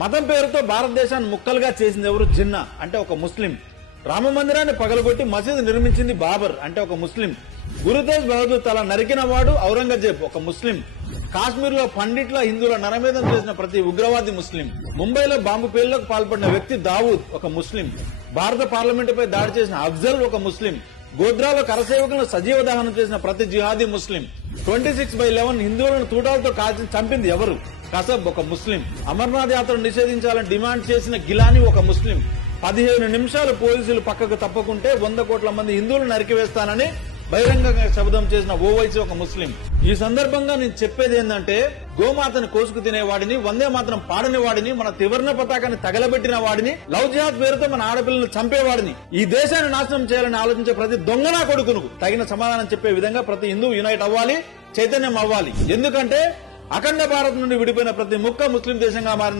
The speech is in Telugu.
మతం పేరుతో భారతదేశాన్ని ముక్కలుగా చేసింది ఎవరు? జిన్నా అంటే ఒక ముస్లిం. రామ మందిరాన్ని పగలగొట్టి మసీదు నిర్మించింది బాబర్ అంటే ఒక ముస్లిం. గురుతేజ్ బహదూర్ తల నరికిన వాడు ఔరంగజేబ్ ఒక ముస్లిం. కాశ్మీర్ లో పండిట్ల హిందువుల నరమేధం చేసిన ప్రతి ఉగ్రవాది ముస్లిం. ముంబైలో బాంబు పేలులకు పాల్పడిన వ్యక్తి దావూద్ ఒక ముస్లిం. భారత పార్లమెంటుపై దాడి చేసిన అఫ్జల్ ఒక ముస్లిం. గోధ్రాలో కరసేవకులను సజీవ దహనం చేసిన ప్రతి జిహాదీ ముస్లిం. 26/11 హిందువులను తూటాలతో కాల్చి చంపింది ఎవరు? కసబ్ ఒక ముస్లిం. అమర్నాథ్ యాత్ర నిషేధించాలని డిమాండ్ చేసిన గిలానీ ఒక ముస్లిం. 15 నిమిషాలు పోలీసులు పక్కకు తప్పకుంటే 100 కోట్ల మంది హిందువులు నరికివేస్తానని బహిరంగంగా శబ్దం చేసిన ఓవైసీ ఒక ముస్లిం. ఈ సందర్భంగా నేను చెప్పేది ఏంటంటే, గోమాతను కోసుకు తినేవాడిని, వందే మాత్రం పాడని వాడిని, మన త్రివర్ణ పతాకాన్ని తగలబెట్టిన వాడిని, లవ్ జిహాద్ పేరుతో మన ఆడపిల్లలను చంపేవాడిని, ఈ దేశాన్ని నాశనం చేయాలని ఆలోచించే ప్రతి దొంగనా కొడుకును తగిన సమాధానం చెప్పే విధంగా ప్రతి హిందూ యునైట్ అవ్వాలి, చైతన్యం అవ్వాలి. ఎందుకంటే అఖండ భారత్ నుండి విడిపోయిన ప్రతి ముక్క ముస్లిం దేశంగా మారింది.